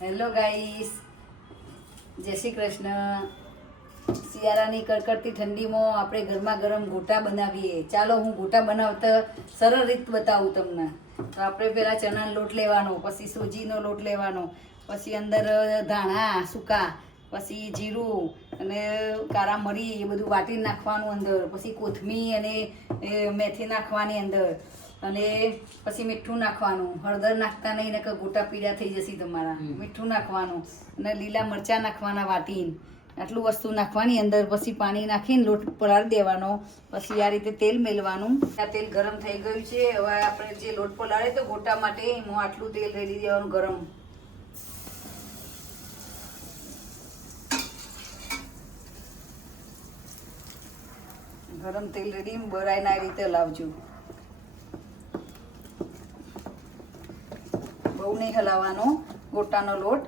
Hello guys જય શ્રી કૃષ્ણ. શિયાળાની કડકડતી ઠંડીમાં આપણે ગરમા ગરમ ગોટા બનાવીએ. ચાલો, હું ગોટા બનાવતા સરળ રીત બતાવું તમને. તો આપણે પહેલાં ચણાનો લોટ લેવાનો, પછી સૂજીનો લોટ લેવાનો, પછી અંદર ધાણા, સૂકા, પછી જીરું અને કારા મરી એ બધું વાટી નાખવાનું અંદર, પછી કોથમીર અને મેથી નાખવાની અંદર. અને પછી મીઠું નાખવાનું. હળદર નાખતા નહીં ને ગોટા પીળા થઈ જશે તમારા. મીઠું નાખવાનું અને લીલા મરચાં નાખવાના વાટીને. આટલું વસ્તુ નાખવાની અંદર પછી પાણી નાખીને લોટ પલાળી દેવાનો. પછી આ રીતે તેલ મેળવાનું આ તેલ ગરમ થઈ ગયું છે. હવે આપણે જે લોટ પલાળે તો ગોટા માટે એમાં આટલું તેલ રેડી દેવાનું ગરમ. ગરમ તેલ રેડી બરાઈને આ રીતે લાવજો બહુ નહીં હલાવવાનો, ગોટાનો લોટ.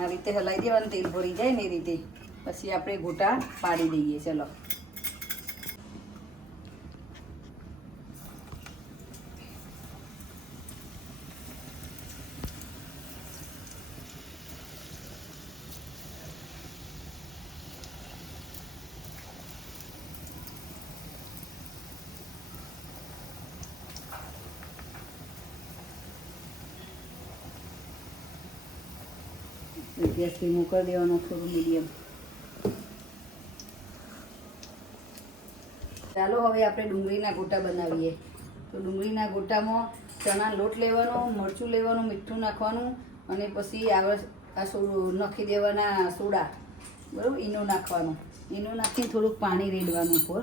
આ રીતે હલાવી દેવાનો, તેલ ભરી જાય ને એ રીતે. પછી આપણે ગોટા પાડી દઈએ. ચલો. ગેસ ધીમું દેવાનો થોડું મીડિયમ ચાલો, હવે આપણે ડુંગળીના ગોટા બનાવીએ. તો ડુંગળીના ગોટામાં ચણા લોટ લેવાનો, મરચું લેવાનું, મીઠું નાખવાનું અને પછી આ નાખી દેવાના સોડા. બરાબર? ઈનો નાખવાનું. ઈનો નાખી થોડુંક પાણી રેડવાનું ઉપર.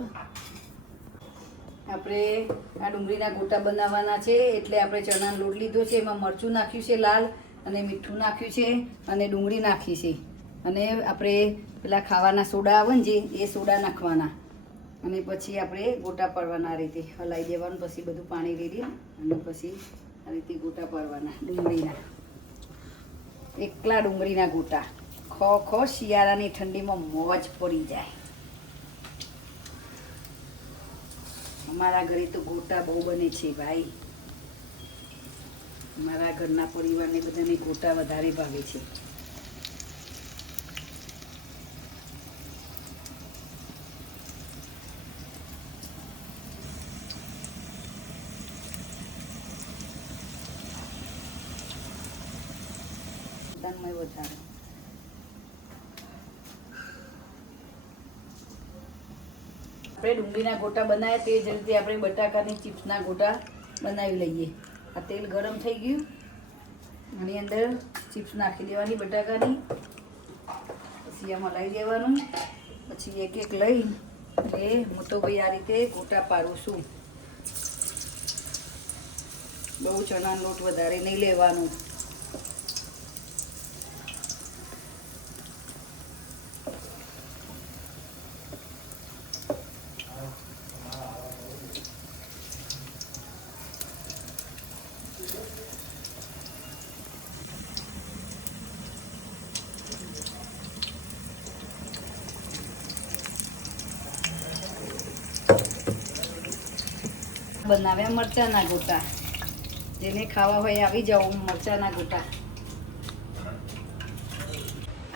આપણે આ ડુંગળીના ગોટા બનાવવાના છે. એટલે આપણે ચણાનો લોટ લીધો છે. એમાં મરચું નાખ્યું છે લાલ. અને મીઠું નાખ્યું છે અને ડુંગળી નાખી છે. અને આપણે પેલા ખાવાના સોડા આવે ને જે, એ સોડા નાખવાના. અને પછી આપણે ગોટા પાડવાના રીતે. હલાવી દેવાનું, પછી બધું પાણી રેડી અને પછી આ રીતે ગોટા પાડવાના, ડુંગળીના. એકલા ડુંગળીના ગોટા. ખો ખો શિયાળાની ઠંડીમાં મોજ પડી જાય. અમારા ઘરે તો ગોટા બહુ બને છે ભાઈ. મારા ઘરના પરિવારને બધાને ગોટા વધારે ભાવે છે. આપણે ડુંગળીના ગોટા બનાવ્યા તે જ રીતે આપણે બટાકાની ચિપ્સના ગોટા બનાવી લઈએ. આ તેલ ગરમ થઈ ગયું. આની અંદર ચિપ્સ નાખી દેવાની બટાકાની. પછી આમાં લઈ દેવાનું પછી એક એક લઈ એ હું તો ભાઈ આ રીતે ગોટા પાડું છું. બહુ ચણાનો લોટ વધારે નહીં લેવાનું. બનાવ્યા મરચાના ગોટા. જેને ખાવા હોય આવી જાઓ મરચાના ગોટા.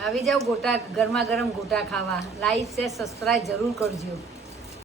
આવી જાઓ ગોટા, ગરમા ગરમ ગોટા ખાવા. લાઈક છે સબસ્ક્રાઈબ જરૂર કરજો.